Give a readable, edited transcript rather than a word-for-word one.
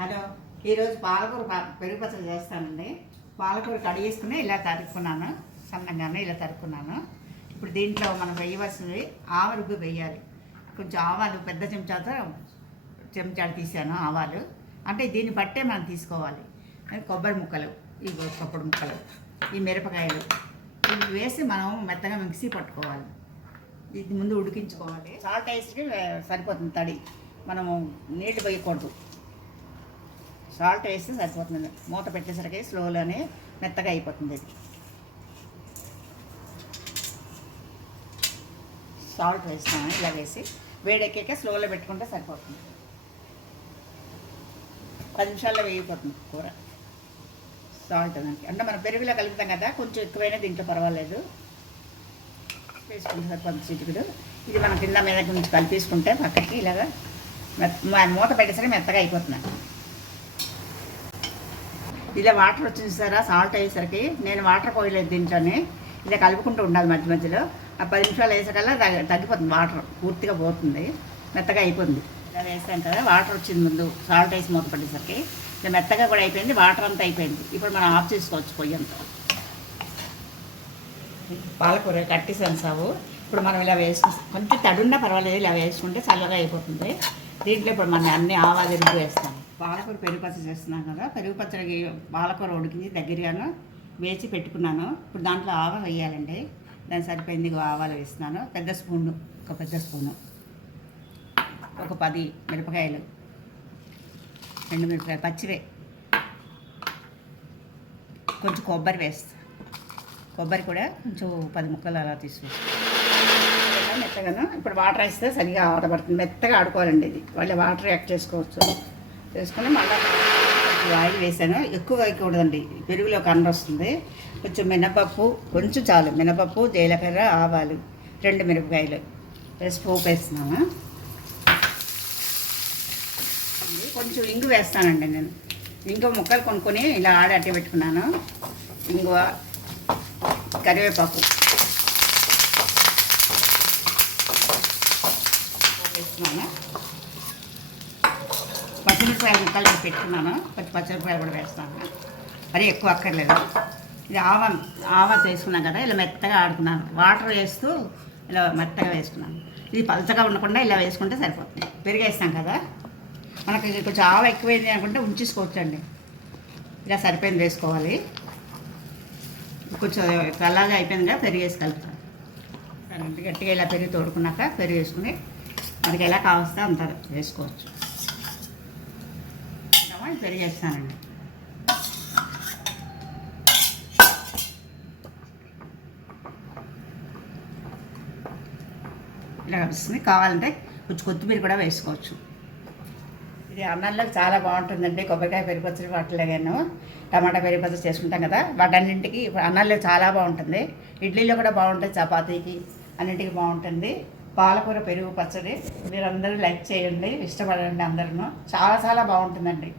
Hello, ఈరోజు పాలకూర పెరుగు పచ్చడి చేస్తానండి. పాలకూర కడిగేసుకుని ఇలా తరుక్కున్నాను, సన్నగానే ఇలా తరుక్కున్నాను. ఇప్పుడు దీంట్లో మనం వేయవలసినవి ఆవరుగు వేయాలి. కొంచెం ఆవాలు పెద్ద చెంచాడు తీసాను ఆవాలు, అంటే దీన్ని బట్టే మనం తీసుకోవాలి. కొబ్బరి ముక్కలు, ఈ కొబ్బరి ముక్కలు, ఈ మిరపకాయలు ఇవి వేసి మనం మెత్తగా మిక్సీ పట్టుకోవాలి. ఇది ముందు ఉడికించుకోవాలి. సాల్ట్ వేసి సరిపోతుంది, తడి మనము నీళ్ళు వేయకూడదు. సాల్ట్ వేస్తే సరిపోతుంది. మూత పెట్టేసరికి స్లోలోనే మెత్తగా అయిపోతుంది. ఇది సాల్ట్ వేస్తాను. ఇలా వేసి వేడెక్కాక స్లోలో పెట్టుకుంటే సరిపోతుంది. 10 నిమిషాల్లో వేగిపోతుంది కూర. సాల్ట్ దానికి అంటే మనం పెరుగులో కలుపుతాం కదా, కొంచెం ఎక్కువైనా దీంట్లో పర్వాలేదు, వేసుకుంటే సరిపోతుంది చిటికుడు. ఇది మనం కింద మీద నుంచి కలిపేసుకుంటే పక్కకి ఇలాగా మూత పెట్టేసరికి మెత్తగా అయిపోతున్నాయి. ఇలా వాటర్ వచ్చింది సారా, సాల్ట్ అయ్యేసరికి నేను వాటర్ పోయలేదు దీంట్లోనే. ఇలా కలుపుకుంటూ ఉండాలి మధ్య మధ్యలో. ఆ 10 నిమిషాలు వేసేకల్లా తగ్గిపోతుంది, వాటర్ పూర్తిగా పోతుంది, మెత్తగా అయిపోతుంది. ఇలా వేసాం కదా, వాటర్ వచ్చింది ముందు సాల్ట్ వేసి మూత పట్టేసరికి. ఇలా మెత్తగా కూడా అయిపోయింది, వాటర్ అంతా అయిపోయింది. ఇప్పుడు మనం ఆఫ్ చేసుకోవచ్చు పొయ్యి అంతా. పాలకూర కట్టేసాను సాగు. ఇప్పుడు మనం ఇలా వేసుకుంటాం, కొంచెం తడున్నా పర్వాలేదు, ఇలా వేసుకుంటే చల్లగా అయిపోతుంది. దీంట్లో ఇప్పుడు మనం అన్ని ఆవాలు ఎరుగు వేస్తాం. పాలకూర పెరుగు పచ్చడి చేస్తున్నాం కదా, పెరుగు పచ్చడికి పాలకూర ఉడికించి దగ్గరగాను వేసి పెట్టుకున్నాను. ఇప్పుడు దాంట్లో ఆవాలు వేయాలండి. దానికి సరిపోయింది ఆవాలు వేస్తున్నాను. పెద్ద స్పూను, ఒక పెద్ద స్పూను, ఒక 10 మిరపకాయలు, 2 మిరపకాయలు పచ్చివే, కొంచెం కొబ్బరి వేస్తాను. కొబ్బరి కూడా కొంచెం 10 ముక్కలు అలా తీసుకొస్తాను. మెత్తగాను ఇప్పుడు వాటర్ వేస్తే సరిగా ఆడబడుతుంది. మెత్తగా ఆడుకోవాలండి. ఇది వాళ్ళ వాటర్ యాడ్ చేసుకోవచ్చు. చేసుకుని మళ్ళీ ఆయిల్ వేసాను. ఎక్కువ వేయకూడదండి, పెరుగులో కలర్ వస్తుంది. కొంచెం మినపప్పు, కొంచెం చాలు, మినపప్పు, జీలకర్ర, ఆవాలు, 2 మిరపకాయలు వేసి పోపు వేస్తున్నాను. కొంచెం ఇంగు వేస్తానండి నేను. ఇంకో ముక్కలు కొనుక్కొని ఇలా అట్టి పెట్టుకున్నాను. ఇంగువ, కరివేపాకు వేస్తున్నాను. పచ్చిమిరపకాయలు ముక్కలు పెట్టుకున్నాను. పచ్చిమిరపకాయలు కూడా వేస్తాను, మరి ఎక్కువ అక్కర్లేదు. ఇది ఆవా వేసుకున్నాం కదా, ఇలా మెత్తగా ఆడుకున్నాను. వాటర్ వేస్తూ ఇలా మెత్తగా వేసుకున్నాను. ఇది పలచగా ఉండకుండా ఇలా వేసుకుంటే సరిపోతుంది. పెరిగేస్తాం కదా, మనకి కొంచెం ఆవ ఎక్కువైంది అనుకుంటే ఉంచేసుకోవచ్చండి. ఇలా సరిపోయింది వేసుకోవాలి. కొంచెం చల్లగా అయిపోయింది కదా, పెరిగేసి కలుపుతాను. సరే, గట్టిగా ఇలా పెరుగు తోడుకున్నాక పెరుగు వేసుకుని మనకి ఎలా కావస్తే అంత వేసుకోవచ్చు. పెరిగేస్తానండి. ఇలా కలుస్తుంది. కావాలంటే కొంచెం కొత్తిమీర కూడా వేసుకోవచ్చు. ఇది అన్నంలో చాలా బాగుంటుందండి. కొబ్బరికాయ పెరుగు పచ్చడి వాటిలాగాను టమాటా పెరుగు పచ్చడి చేసుకుంటాం కదా, వాటన్నింటికి అన్నంలో చాలా బాగుంటుంది. ఇడ్లీలో కూడా బాగుంటుంది, చపాతీకి అన్నింటికి బాగుంటుంది. పాలకూర పెరుగు పచ్చడి మీరందరూ లైక్ చేయండి, ఇష్టపడండి అందరూ. చాలా చాలా బాగుంటుందండి.